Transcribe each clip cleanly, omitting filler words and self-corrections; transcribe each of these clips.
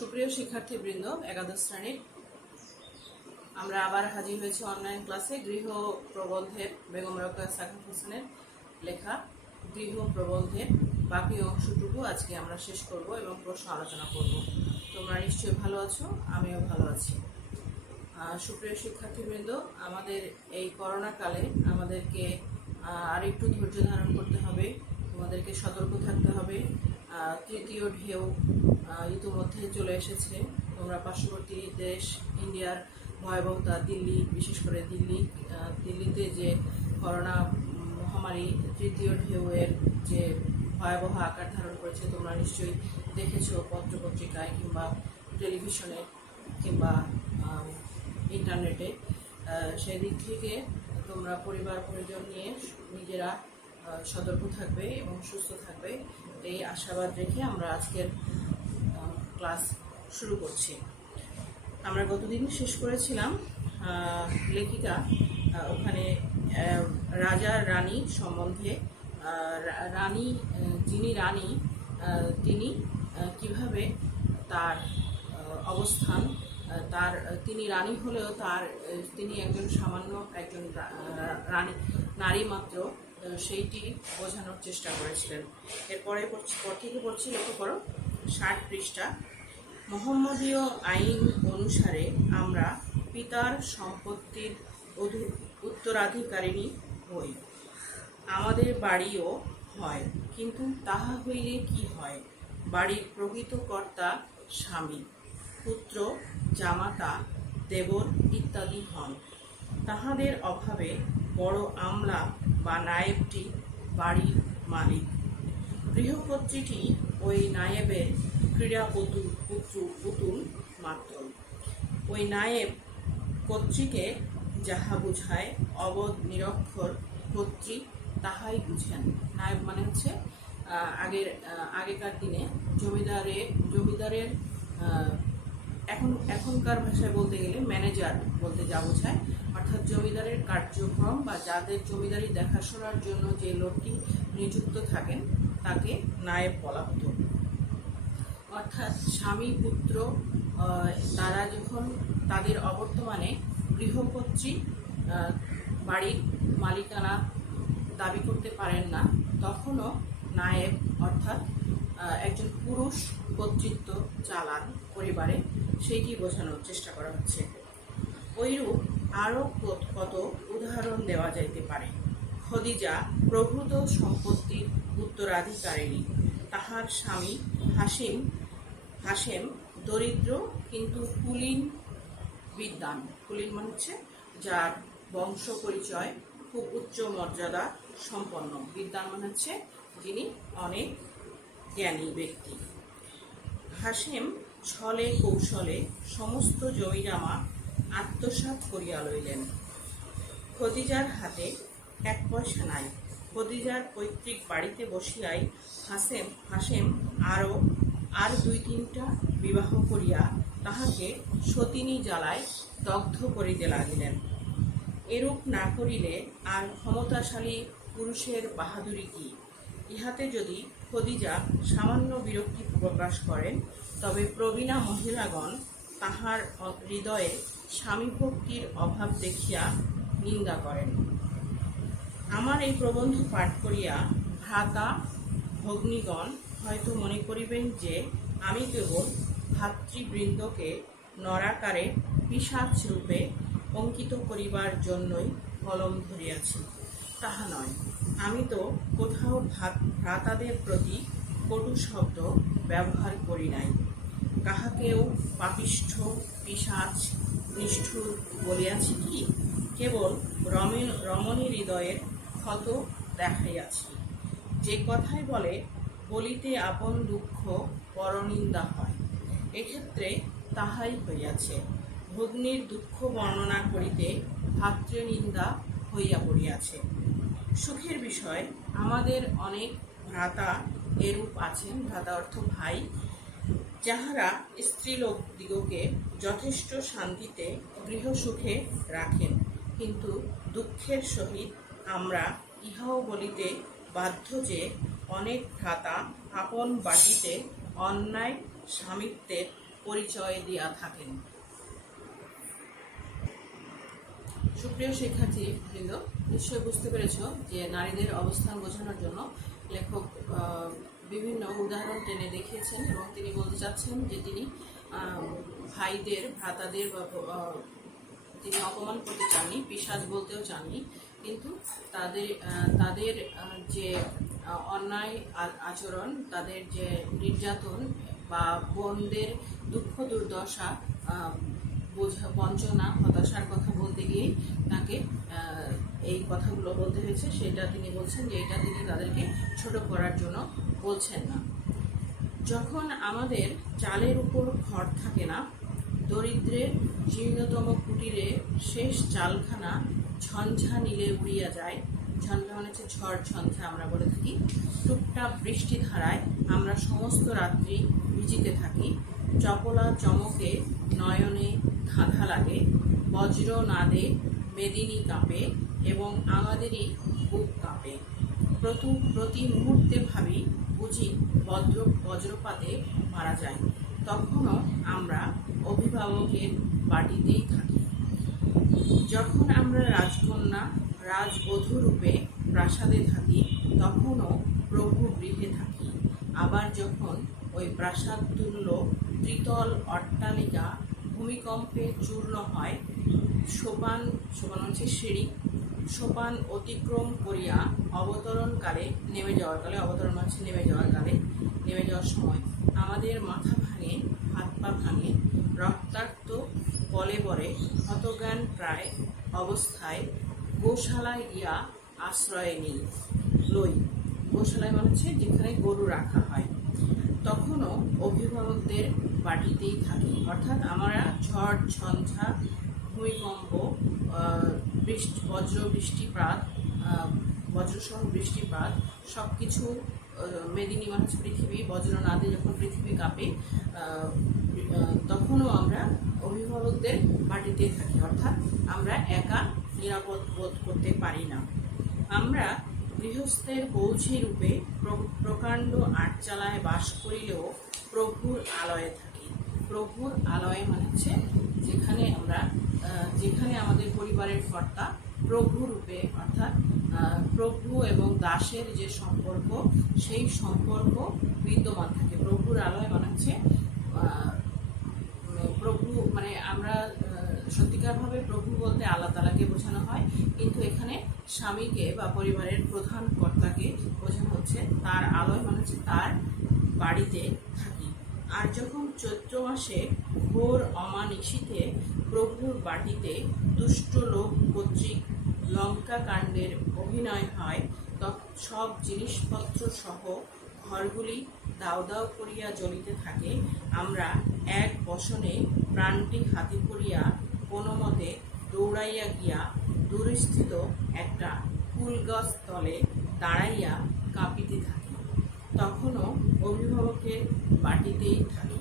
সুপ্রিয় শিক্ষার্থীবৃন্দ, একাদশ শ্রেণীর আমরা আবার হাজির হয়েছি অনলাইন ক্লাসে। গৃহ প্রবন্ধের বেগম রোকেয়া সাখাওয়াত হোসেনের লেখা গৃহ প্রবন্ধের বাকি অংশটুকু আজকে আমরা শেষ করব এবং প্রশ্ন আলোচনা করব। তোমরা নিশ্চয়ই ভালো আছো, আমিও ভালো আছি। সুপ্রিয় শিক্ষার্থীবৃন্দ, আমাদের এই করোনা কালে আমাদেরকে আর একটু ধৈর্য ধারণ করতে হবে, তোমাদেরকে সতর্ক থাকতে হবে। তৃতীয় ঢেউ ইতিমধ্যে চলে এসেছে। তোমরা পার্শ্ববর্তী দেশ ইন্ডিয়ার ভয়াবহতা, দিল্লি, বিশেষ করে দিল্লিতে যে করোনা মহামারী তৃতীয় ঢেউয়ের যে ভয়াবহ আকার ধারণ করেছে, তোমরা নিশ্চয়ই দেখেছো পত্রপত্রিকায় কিংবা টেলিভিশনে কিংবা ইন্টারনেটে। সেদিক থেকে তোমরা পরিবার পরিজন নিয়ে নিজেরা সতর্ক থাকবে এবং সুস্থ থাকবে, এই আশাবাদ রেখে আমরা আজকের ক্লাস শুরু করছি। আমরা গতদিন শেষ করেছিলাম লেখিকা ওখানে রাজা রানী সম্বন্ধে, রানী যিনি রানী তিনি কিভাবে তার অবস্থান, তিনি রানী হলেও তিনি একজন সামান্য একজন নারী মাত্র, সেইটি বোঝানোর চেষ্টা করেছিলেন। এরপরে পর থেকে পড়ছি, লক্ষ্য করো 60 পৃষ্ঠা। মোহাম্মদীয় আইন অনুসারে আমরা পিতার সম্পত্তির উত্তরাধিকারিণী হই, আমাদের বাড়িও হয়, কিন্তু তাহা হইলে কি হয়? বাড়ির প্রকৃত কর্তা স্বামী, পুত্র, জামাতা, দেবর ইত্যাদি হন। তাহাদের অভাবে বড় আমলা বা নায়েবটি বাড়ির মালিক। গৃহকর্ত্রীটি ওই নায়েবের ক্রীড়া পুতুল মাত্র। ওই নায়েব কর্ত্রীকে যাহা বুঝায় অবধ নিরক্ষর কর্ত্রী তাহাই বুঝেন। নায়েব মানে হচ্ছে আগেকার দিনে জমিদারের এখনকার ভাষায় বলতে গেলে ম্যানেজার বলতে যা বোঝায়, অর্থাৎ জমিদারের কার্যক্রম বা যাদের জমিদারি দেখাশোনার জন্য যে লোকটি নিযুক্ত থাকেন তাকে নায়েব বলা হতো। অর্থাৎ স্বামী পুত্র তারা যখন তাদের অবর্তমানে গৃহকর্ত্রী বাড়ির মালিকানা দাবি করতে পারেন না, তখনও নায়েব অর্থাৎ একজন পুরুষ কর্তৃত্ব চালান পরিবারে, সেইটি বোঝানোর চেষ্টা করা হচ্ছে। ওইরূপ আরও কত উদাহরণ দেওয়া যাইতে পারে। খদিজা প্রভূত সম্পত্তির উত্তরাধিকারিণী, তাহার স্বামী হাশেম দরিদ্র কিন্তু কুলীন বিদ্বান। কুলীন মানে হচ্ছে যার বংশ পরিচয় খুব উচ্চ মর্যাদা সম্পন্ন, বিদ্বান মানে হচ্ছে যিনি অনেক জ্ঞানী ব্যক্তি। হাশেম ছলে কৌশলে সমস্ত জমিজমা আত্মসাৎ করিয়া লইলেন। খদিজার হাতে 1 পয়সা নাই। খদিজার পৈতৃক বাড়িতে বসিয়াই হাশেম আর 2-3টা বিবাহ করিয়া তাহাকে সতিনী জ্বালায় দগ্ধ করিতে লাগিলেন। এরূপ না করিলে আর ক্ষমতাশালী পুরুষের বাহাদুরি কি? ইহাতে যদি খদিজা সামান্য বিরক্তি প্রকাশ করেন, তবে প্রবীণা মহিলাগণ তাহার হৃদয়ে স্বামীভক্তির অভাব দেখিয়া নিন্দা করেন। আমার এই প্রবন্ধ পাঠ করিয়া ভ্রাতা ভগ্নীগণ হয়তো মনে করিবেন যে আমি কেবল ভাতৃবৃন্দকে নরাকারে পিশাচ রূপে অঙ্কিত করিবার জন্যই কলম ধরিয়াছি। তাহা নয়। আমি তো কোথাও ভ্রাতাদের প্রতি কটু শব্দ ব্যবহার করি নাই, কাহাকেও পাপিষ্ঠ, পিশাচ, নিষ্ঠুর বলিয়াছি কি? কেবল রমণী হৃদয়ের ক্ষত দেখাইয়াছি। যে কথায় বলিতে আপন দুঃখ পরনিন্দা হয়, এক্ষেত্রে তাহাই হইয়াছে। ভগ্নীর দুঃখ বর্ণনা করিতে ভাতৃনিন্দা হইয়া পড়িয়াছে। সুখের বিষয়, আমাদের অনেক ভ্রাতা এরূপ আছেন, ভ্রাতা অর্থ ভাই, যাহারা স্ত্রীলোক দিগকে যথেষ্ট শান্তিতে গৃহসুখে রাখেন, কিন্তু দুঃখের সহিত আমরা ইহাও বলিতে বাধ্য যে অনেক ভ্রাতা আপন বাটিতে অন্যায় স্বামিত্বের পরিচয় দিয়া থাকেন। সুপ্রিয় শিক্ষার্থীবৃন্দ, নিশ্চয়ই বুঝতে পেরেছ যে নারীদের অবস্থান বোঝানোর জন্য লেখক বিভিন্ন উদাহরণ টেনে দেখিয়েছেন এবং তিনি বলতে চাচ্ছেন যে তিনি ভাইদের, ভ্রাতাদের তিনি অপমান করতে চাননি, পিশাচ বলতেও চাননি, কিন্তু তাদের যে অন্যায় আচরণ, তাদের যে নির্যাতন বা বোনদের দুঃখ দুর্দশা, বঞ্চনা, হতাশার কথা বলতে গিয়ে তাকে এই কথাগুলো বলতে হয়েছে। সেটা তিনি বলছেন যে এটা তিনি তাদেরকে ছোট করার জন্য বলছেন না। যখন আমাদের চালের উপর ঘর থাকে না, দরিদ্রের জীর্ণতম কুটিরে শেষ চালখানা ঝঞ্ঝা নিলে উড়িয়া যায়। ঝঞ্ঝা মানে হচ্ছে ঝড় ঝঞ্ঝা আমরা বলে থাকি। টুপটাপ বৃষ্টি ধারায় আমরা সমস্ত রাত্রি ভিজিতে থাকি। চপলা চমকে নয়নে ধাঁধা লাগে, বজ্র নাদে মেদিনী কাঁপে এবং আমাদেরই বুক কাঁপে। প্রতি মুহূর্তে ভাবি বুঝি বজ্রপাতে মারা যায়। তখনও আমরা অভিভাবকের বাটিতেই থাকি। যখন আমরা রাজকন্যা, রাজবধূ রূপে প্রাসাদে থাকি, তখনও প্রভু গৃহে থাকি। আবার যখন ওই প্রাসাদ তুল্য ত্রিতল অট্টালিকা ভূমিকম্পে চূর্ণ হয়, সোপান হচ্ছে সিঁড়ি, সোপান অতিক্রম করিয়া অবতরণকালে নেমে যাওয়ার সময় আমাদের মাথা ভাঙে, হাত পা ভাঙে, রক্তাক্ত কলেবরে হতজ্ঞান প্রায় অবস্থায় গোশালায় গিয়া আশ্রয় লই। গোশালায় মানে হচ্ছে যেখানে গরু রাখা হয়। তখনও অভিভাবকদের বাটিতেই থাকি। অর্থাৎ আমরা ঝড় ঝঞ্ঝা, ভূমিকম্প, বজ্রসহ বৃষ্টিপাত সব কিছু, মেদিনী মানে পৃথিবী, বজ্রনাদে যখন পৃথিবী কাঁপে, তখনও আমরা অভিভাবকদের বাটিতেই থাকি। অর্থাৎ আমরা একা নিরাপদ বোধ করতে পারি না। আমরা গৃহস্থের বৌঝি রূপে প্রকাণ্ড আটচালায় বাস করিলেও প্রভুর আলয়ে থাকি। প্রভুর আলয় মানে হচ্ছে যেখানে আমাদের পরিবারের কর্তা প্রভু রূপে, অর্থাৎ প্রভু এবং দাসের যে সম্পর্ক, সেই সম্পর্ক বিদ্যমান থাকে। প্রভুর আলয় মানে হচ্ছে প্রভু মানে আমরা সত্যিকারভাবে প্রভু বলতে আল্লাহ তাআলাকে বোঝানো হয়, কিন্তু এখানে স্বামীকে বা পরিবারের প্রধান কর্তাকে বোঝানো হচ্ছে। তার আলয় মানে হচ্ছে তার বাড়িতে থাকি। আর যখন চৈত্র মাসে ঘোর অমানিশীতে প্রভুর বাটিতে দুষ্ট লোক কর্তৃক লঙ্কা কাণ্ডের অভিনয় হয়, তখন সব জিনিসপত্র সহ ঘরগুলি দাউ দাউ করিয়া জ্বলিতে থাকে। আমরা এক বসনে প্রাণটি হাতে করিয়া কোনো মতে দৌড়াইয়া গিয়া দূরস্থিত একটা ফুলগাছ তলে দাঁড়াইয়া কাঁপিতে থাকি। তখনও অভিভাবকের বাটিতেই থাকি।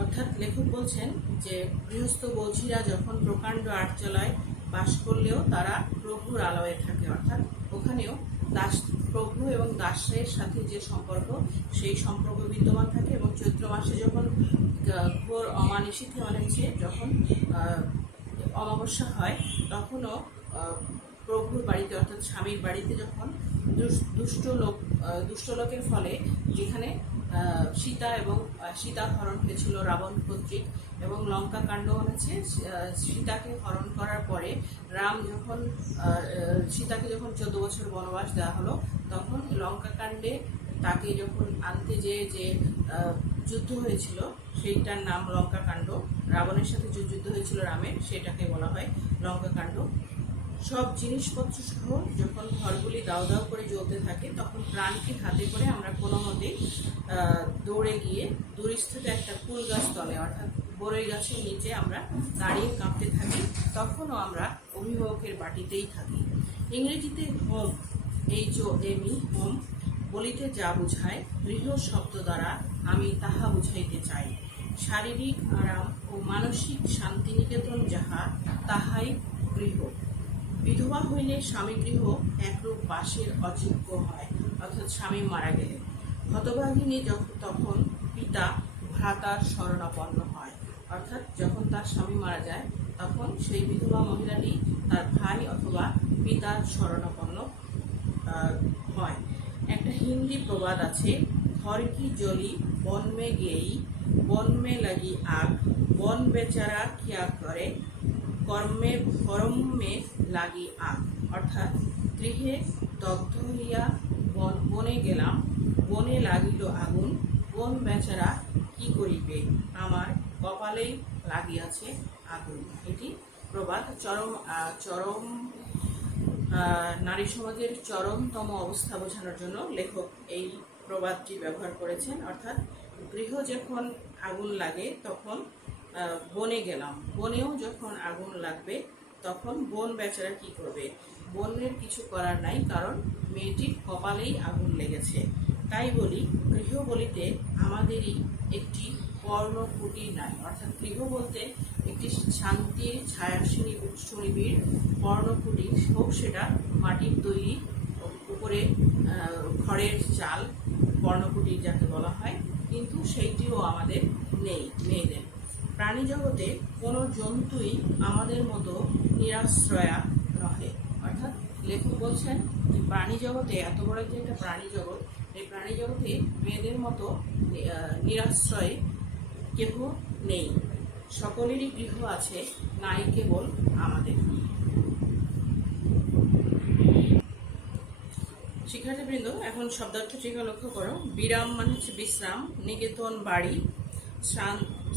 অর্থাৎ লেখক বলছেন যে গৃহস্থ বৌঝিরা যখন প্রকাণ্ড আটচালায় বাস করলেও তারা প্রভুর আলয়ে থাকে। অর্থাৎ ওখানেও প্রভু এবং দাসের সাথে যে সম্পর্ক, সেই সম্পর্ক বিদ্যমান থাকে। এবং চৈত্র মাসে যখন ঘোর অমানিশীতে মানে যখন অমাবস্যা হয়, তখনও প্রভুর বাড়িতে, অর্থাৎ স্বামীর বাড়িতে যখন দুষ্ট লোকের ফলে, যেখানে সীতা হরণ হয়েছিল রাবণ কর্তৃক, এবং লঙ্কা কাণ্ড হয়েছে সীতাকে হরণ করার পরে রাম যখন সীতাকে যখন 14 বছর বনবাস দেওয়া হলো, তখন লঙ্কা কাণ্ডে তাকে যখন আনতে যে যুদ্ধ হয়েছিল সেইটার নাম লঙ্কা কাণ্ড। রাবণের সাথে যে যুদ্ধ হয়েছিল রামের, সেটাকে বলা হয় লঙ্কা কাণ্ড। সব জিনিসপত্র সহ যখন ঘরগুলি দাউ দাউ করে জ্বলতে থাকে, তখন প্রাণকে হাতে করে আমরা কোনো মতেই দৌড়ে গিয়ে দূরস্থিত একটা কুল গাছ তলে, অর্থাৎ বড়ই গাছের নিচে আমরা দাঁড়িয়ে কাঁপতে থাকি। তখনও আমরা অভিভাবকের বাটিতেই থাকি। ইংরেজিতে হোম, হোম বলিতে যা বুঝায়, গৃহ শব্দ দ্বারা আমি তাহা বুঝাইতে চাই। শারীরিক আরাম ও মানসিক শান্তিনিকেতন যাহা, তাহাই গৃহ। বিধবা হইলে স্বামী গৃহ একরূপ বাসের অযোগ্য হয়, অর্থাৎ স্বামী মারা গেলে। হতভাগিনী তখন পিতা ভ্রাতার শরণাপন্ন হয়, অর্থাৎ যখন তার স্বামী মারা যায় তখন সেই বিধবা মহিলাটি তার ভাই অথবা পিতার শরণাপন্ন হয়। একটা হিন্দি প্রবাদ আছে, ঘর কি জলি বন মে গেই, বন মে লাগি আগ, বন বেচারা কিয়া করে, গরম মে লাগি আগ। অর্থাৎ গৃহে দগ্ধ হইয়া বনে গেলাম, বনে লাগিল আগুন, বন বেচারা কি করিবে, আমার কপালেই লাগিয়াছে আগুন। এটি প্রবাদ চরম নারী সমাজের চরমতম অবস্থা বোঝানোর জন্য লেখক এই প্রবাদটি ব্যবহার করেছেন। অর্থাৎ গৃহ যখন আগুন লাগে তখন বনে গেলাম, বনেও যখন আগুন লাগবে তখন বন বেচারা কি করবে, বনের কিছু করার নাই, কারণ মেয়েটির কপালেই আগুন লেগেছে। তাই বলি, গৃহ বলিতে আমাদেরই একটি পর্ণকুটির নাই, অর্থাৎ গৃহ বলতে একটি শান্তির ছায়াসিনী সুনিবিড় পর্ণকুটির, হোক সেটা মাটির তৈরি, উপরে খড়ের চাল, পর্ণকুটির যাকে বলা হয়, কিন্তু সেইটিও আমাদের নেই মেয়েদের। প্রাণী জগতে কোনো জন্তুই আমাদের মতো নিরাশ্রয়া নহে। অর্থাৎ লেখক বলছেন যে প্রাণী জগতে, এত বড় যে একটা প্রাণী জগৎ, এই প্রাণী জগতে মেয়েদের মতো নিরাশ্রয় কেহ নেই, সকলেরই গৃহ আছে, নাই কেবল আমাদের। শিক্ষার্থীবৃন্দ, এখন শব্দার্থটিকে লক্ষ্য করো। বিরাম মানে হচ্ছে বিশ্রাম, নিকেতন বাড়ি,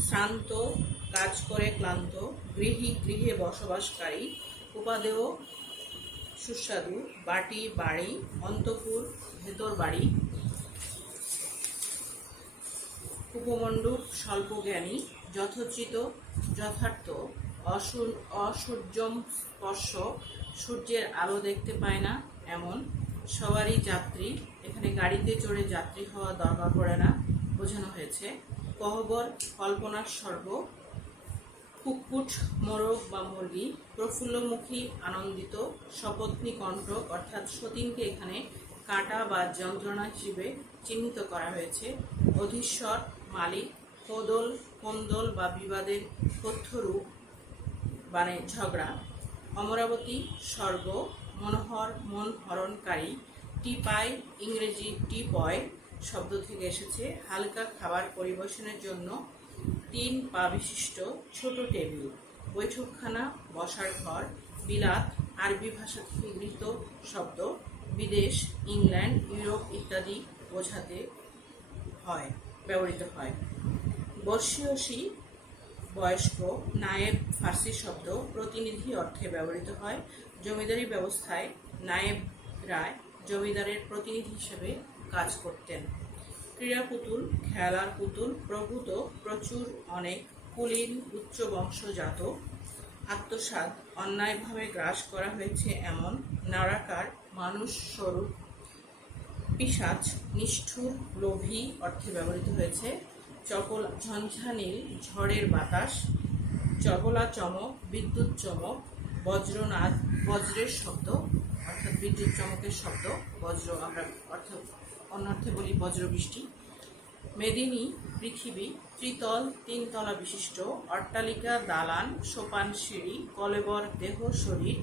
শ্রান্ত কাজ করে ক্লান্ত, গৃহী গৃহে বসবাসকারী, উপাদেয় সুস্বাদু, বাটি বাড়ি, অন্তঃপুর ভেতর বাড়ি, উপমণ্ডপ স্বল্পজ্ঞানী, যথোচিত যথার্থ, অসূর্যম স্পর্শ, সূর্যের আলো দেখতে পায় না এমন, সবারই যাত্রী, এখানে গাড়িতে চড়ে যাত্রী হওয়া দরকার পড়ে না বোঝানো হয়েছে। গহ্বর কল্পনার স্বর্গ, কুক্কুট মোরগ বা মুরগি, প্রফুল্লমুখী আনন্দিত, সপত্নী কণ্টক, অর্থাৎ সতীনকে এখানে কাঁটা বা যন্ত্রণা হিসেবে চিহ্নিত করা হয়েছে। অধীশ্বর মালিক, কোন্দল বা বিবাদের কথ্যরূপ মানে ঝগড়া। অমরাবতী স্বর্গ, মনোহর মন হরণকারী। টিপাই ইংরেজি টিপয় শব্দ থেকে এসেছে, হালকা খাবার পরিবেশনের জন্য 3 পা বিশিষ্ট ছোট টেবিল। বৈঠকখানা বসার ঘর। বিলাত আরবি ভাষা থেকে গৃহীত শব্দ, বিদেশ ইংল্যান্ড ইউরোপ ইত্যাদি বোঝাতে ব্যবহৃত হয়। বর্ষীয়সী বয়স্ক। নায়েব ফার্সি শব্দ, প্রতিনিধি অর্থে ব্যবহৃত হয়। জমিদারি ব্যবস্থায় নায়েবরা জমিদারের প্রতিনিধি হিসেবে কাজ করতেন। ক্রীড়া পুতুল, খেলার পুতুল, প্রভূত প্রচুর অনেক, কুলীন উচ্চ বংশজাত। আত্মসাৎ অন্যায়ভাবে গ্রাস করা হয়েছে এমন, নাড়াকার মানুষ স্বরূপ। পিশাচ নিষ্ঠুর লোভী অর্থে ব্যবহৃত হয়েছে। ঝঞ্ঝানীল ঝড়ের বাতাস। চবলা চমক বিদ্যুৎ চমক। বজ্রনাদ বজ্রের শব্দ, অর্থাৎ বিদ্যুৎ চমকের শব্দ, বজ্র আমরা অন্য অর্থে বলি বজ্রবৃষ্টি। মেদিনী পৃথিবী, ত্রিতল 3 তলা বিশিষ্ট, অট্টালিকা দালান, সোপান সিঁড়ি, কলেবর দেহ শরীর,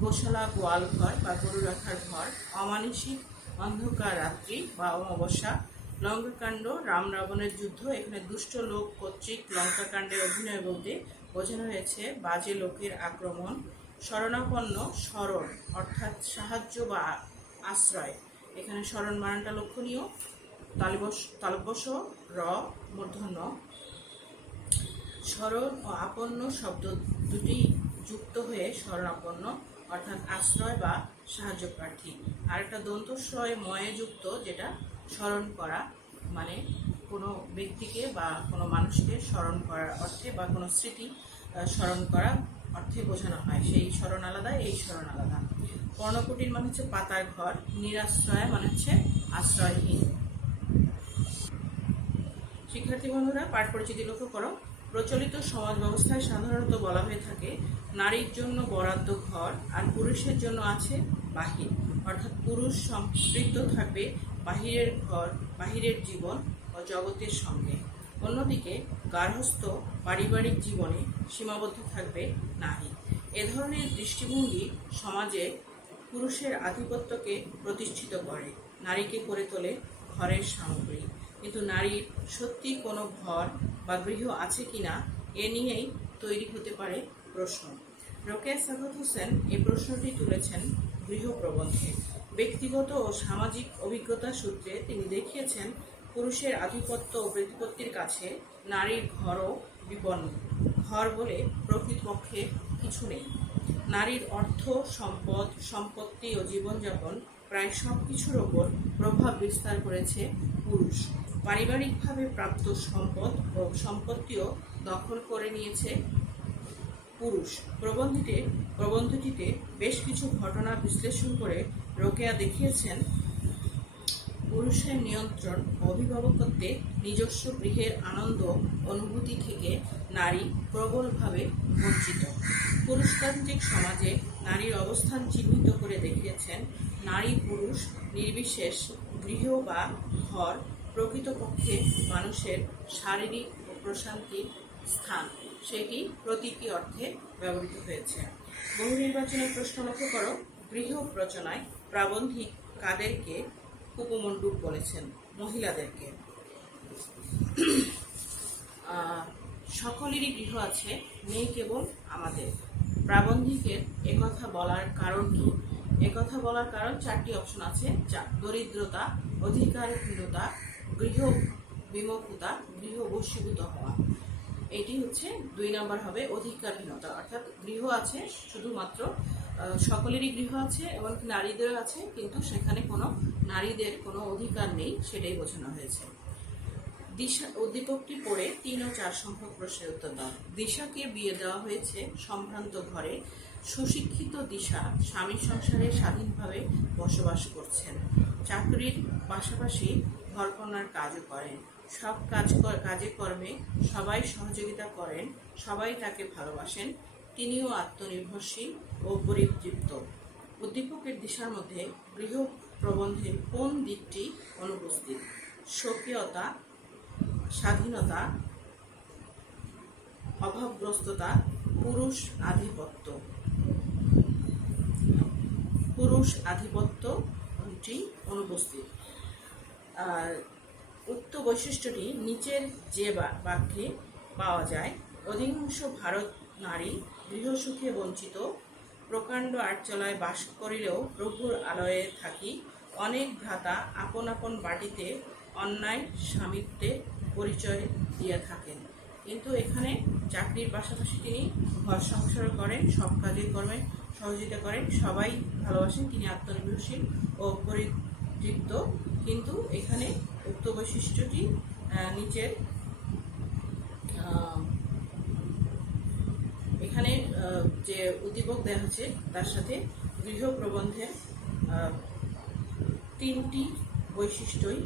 গোশালা গোয়ালঘর বা গরু রাখার ঘর। অমানুষিক অন্ধকার রাত্রি বা অমাবস্যা। লঙ্কাকাণ্ড রাম রাবণের যুদ্ধ, এখানে দুষ্ট লোক কর্তৃক লঙ্কাকাণ্ডে অভিনয় বলতে বোঝানো হয়েছে বাজে লোকের আক্রমণ। শরণাপন্ন শরণ অর্থাৎ সাহায্য বা আশ্রয়, এখানে শরণ বানানটা লক্ষণীয়। তালব্যশ র মূর্ধন্য। শরণ ও আপন্ন শব্দ দুটি যুক্ত হয়ে শরণাপন্ন অর্থাৎ আশ্রয় বা সাহায্য প্রার্থী। আর একটা দন্তস্বয় ময়ে যুক্ত, যেটা স্মরণ করা, মানে কোনো ব্যক্তিকে বা কোনো মানুষকে স্মরণ করার অর্থে বা কোনো স্মৃতি স্মরণ করা অর্থে বোঝানো হয়। সেই স্মরণ আলাদা, এই স্মরণ আলাদা। পর্ণকুটির মানে হচ্ছে পাতার ঘর। নিরাশ্রয় মানে হচ্ছে আশ্রয়হীন। শিক্ষার্থী বন্ধুরা, পাঠ পরিচিতি লক্ষ্য করো। প্রচলিত সমাজ ব্যবস্থায় সাধারণত বলা হয়ে থাকে নারীর জন্য বরাদ্দ ঘর আর পুরুষের জন্য আছে বাহির, অর্থাৎ পুরুষ সম্পৃক্ত থাকবে বাহিরের ঘর, বাহিরের জীবন ও জগতের সঙ্গে। অন্যদিকে গার্হস্থ্য পারিবারিক জীবনে সীমাবদ্ধ থাকবে নারী। এ ধরনের দৃষ্টিভঙ্গি সমাজে পুরুষের আধিপত্যকে প্রতিষ্ঠিত করে, নারীকে করে তোলে ঘরের সামগ্রী। কিন্তু নারীর সত্যি কোনো ঘর বা গৃহ আছে কিনা এ নিয়েই তৈরি হতে পারে প্রশ্ন। রোকেয়া সাখাওয়াত হোসেন এই প্রশ্নটি তুলেছেন গৃহ প্রবন্ধে। ব্যক্তিগত ও সামাজিক অভিজ্ঞতা সূত্রে তিনি দেখিয়েছেন, পুরুষের আধিপত্য ও প্রতিপত্তির কাছে নারীর ঘরও বিপন্ন। ঘর বলে প্রকৃতপক্ষে কিছু নেই। নারীর অর্থ, সম্পদ, সম্পত্তি ও জীবনযাপন প্রায় সব কিছুর ওপর প্রভাব বিস্তার করেছে পুরুষ। পারিবারিকভাবে প্রাপ্ত সম্পদ ও সম্পত্তিও দখল করে নিয়েছে পুরুষ। প্রবন্ধটিতে বেশ কিছু ঘটনা বিশ্লেষণ করে রোকেয়া দেখিয়েছেন, পুরুষের নিয়ন্ত্রণ ও অভিভাবকত্বে নিজস্ব গৃহের আনন্দ অনুভূতি থেকে নারী প্রবলভাবে বঞ্চিত। পুরুষতান্ত্রিক সমাজে নারীর অবস্থান চিহ্নিত করে দেখিয়েছেন, নারী পুরুষ নির্বিশেষ গৃহ বা ঘর প্রকৃতপক্ষে মানুষের শারীরিক ও প্রশান্তির স্থান, সেটি প্রতীকী অর্থে ব্যবহৃত হয়েছে। বহু নির্বাচনের প্রশ্ন লক্ষ্য করো। গৃহ রচনায় প্রাবন্ধিক কাদেরকে উপমণ্ডুক বলেছেন? মহিলাদেরকে। সকলেরই গৃহ আছে, নেই কেবল আমাদের। প্রাবন্ধিকের একথা বলার কারণ কি? একথা বলার কারণ চারটি অপশন আছে। দরিদ্রতা, অধিকারহীনতা, গৃহ বিমুখতা, গৃহ বশীভূত হওয়া। এটি হচ্ছে 2 নাম্বার হবে অধিকারহীনতা, অর্থাৎ গৃহ আছে শুধুমাত্র, সকলেরই গৃহ আছে এবং নারীদের আছে, কিন্তু সেখানে কোনো নারীদের কোনো অধিকার নেই, সেটাই বোঝানো হয়েছে। দিশা উদ্দীপকটি পড়ে 3 ও 4 সংখ্যক প্রশ্নের উত্তর দাও। দিশাকে বিয়ে দেওয়া হয়েছে সম্ভ্রান্ত ঘরে। সুশিক্ষিত দিশা স্বামীর সংসারে স্বাধীনভাবে বসবাস করছেন। চাকরির পাশাপাশি ঘরকন্নার কাজও করেন। সব কাজে কর্মে সবাই সহযোগিতা করেন, সবাই তাকে ভালোবাসেন। তিনিও আত্মনির্ভরশীল ও পরিতৃপ্ত। উদ্দীপকের দিশার মধ্যে গৃহ প্রবন্ধের কোন দিকটি অনুপস্থিত? স্বকীয়তা, স্বাধীনতা, অভাবগ্রস্ততা, পুরুষ আধিপত্য। পুরুষ আধিপত্যটি অনুপস্থিত। উক্ত বৈশিষ্ট্যটি নিচের যে বাক্যে পাওয়া যায়, অধিকাংশ ভারত নারী গৃহসুখে বঞ্চিত। প্রকাণ্ড আটচালায় বাস করিলেও প্রভুর আলয়ে থাকি। অনেক ভ্রাতা আপন আপন বাটিতে অন্যায় স্বামিত্বে পরিচয় দিয়ে থাকেন। কিন্তু এখানে চাকরির পাশাপাশি তিনি ঘর সংসার করেন, সব কাজে কর্মে সহযোগিতা করেন, সবাই ভালোবাসেন, তিনি আত্মনির্ভরশীল ও পরিতৃপ্ত। কিন্তু এখানে উক্ত বৈশিষ্ট্যটি নিচের এখানে যে উদ্দীপক দেওয়া হচ্ছে তার সাথে গৃহ প্রবন্ধের 3টি বৈশিষ্ট্যই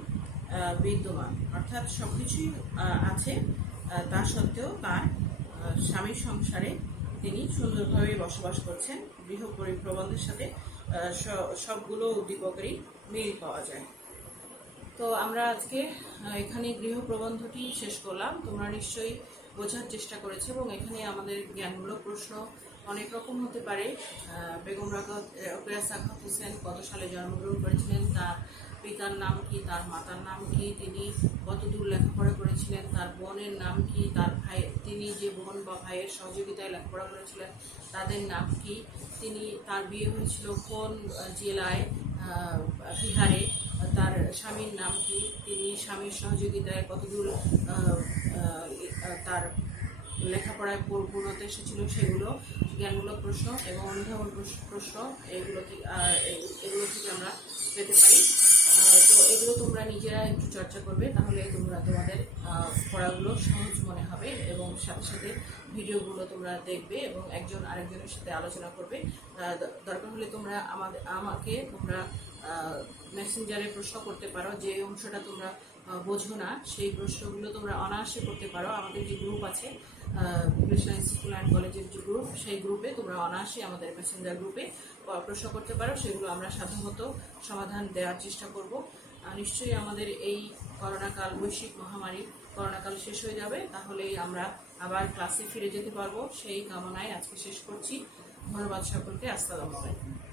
বিদ্যমান, অর্থাৎ সবকিছুই আছে, তা সত্ত্বেও তার স্বামীর সংসারে তিনি সুন্দরভাবে বসবাস করছেন। গৃহ প্রবন্ধের সাথে সবগুলো উদ্দীপকেরই মিল পাওয়া যায়। তো আমরা আজকে এখানে গৃহ প্রবন্ধটি শেষ করলাম। তোমরা নিশ্চয়ই বোঝার চেষ্টা করেছো এবং এখানে আমাদের জ্ঞানমূলক প্রশ্ন অনেক রকম হতে পারে। বেগম রোকেয়া সাখাওয়াত হোসেন কত সালে জন্মগ্রহণ করেছিলেন, তার পিতার নাম কি, তার মাতার নাম কি, তিনি কতদূর লেখাপড়া করেছিলেন, তার বোনের নাম কি, তার ভাই, তিনি যে বোন বা ভাইয়ের সহযোগিতায় লেখাপড়া করেছিলেন তাদের নাম কি, তার বিয়ে হয়েছিল কোন জেলায়, বিহারে, তার স্বামীর নাম কি, তিনি স্বামীর সহযোগিতায় কতদূর তার লেখাপড়ায় পূর্ণতা এসেছিল, সেগুলো জ্ঞানমূলক প্রশ্ন এবং অনুধাবন প্রশ্ন এগুলো থেকে আমরা পেতে পারি। তো এগুলো তোমরা নিজেরা একটু চর্চা করবে, তাহলে তোমাদের পড়াগুলো সহজ মনে হবে এবং সাথে সাথে ভিডিওগুলো তোমরা দেখবে এবং একজন আরেকজনের সাথে আলোচনা করবে। দরকার হলে তোমরা আমাকে মেসেঞ্জারে প্রশ্ন করতে পারো, যে অংশটা তোমরা বোঝো না সেই প্রশ্নগুলো তোমরা অনায়াসে করতে পারো। আমাদের যে গ্রুপ আছে কৃষ্ণা স্কুল অ্যান্ড কলেজের যে গ্রুপ, সেই গ্রুপে তোমরা অনায়াসে আমাদের মেসেঞ্জার গ্রুপে প্রশ্ন করতে পারো, সেগুলো আমরা সাধারণত সমাধান দেওয়ার চেষ্টা করব। নিশ্চয়ই আমাদের এই করোনাকাল, বৈশ্বিক মহামারী করোনাকাল শেষ হয়ে যাবে, তাহলেই আমরা আবার ক্লাসে ফিরে যেতে পারবো। সেই কামনায় আজকে শেষ করছি। ধন্যবাদ সকলকে। আসসালামু আলাইকুম।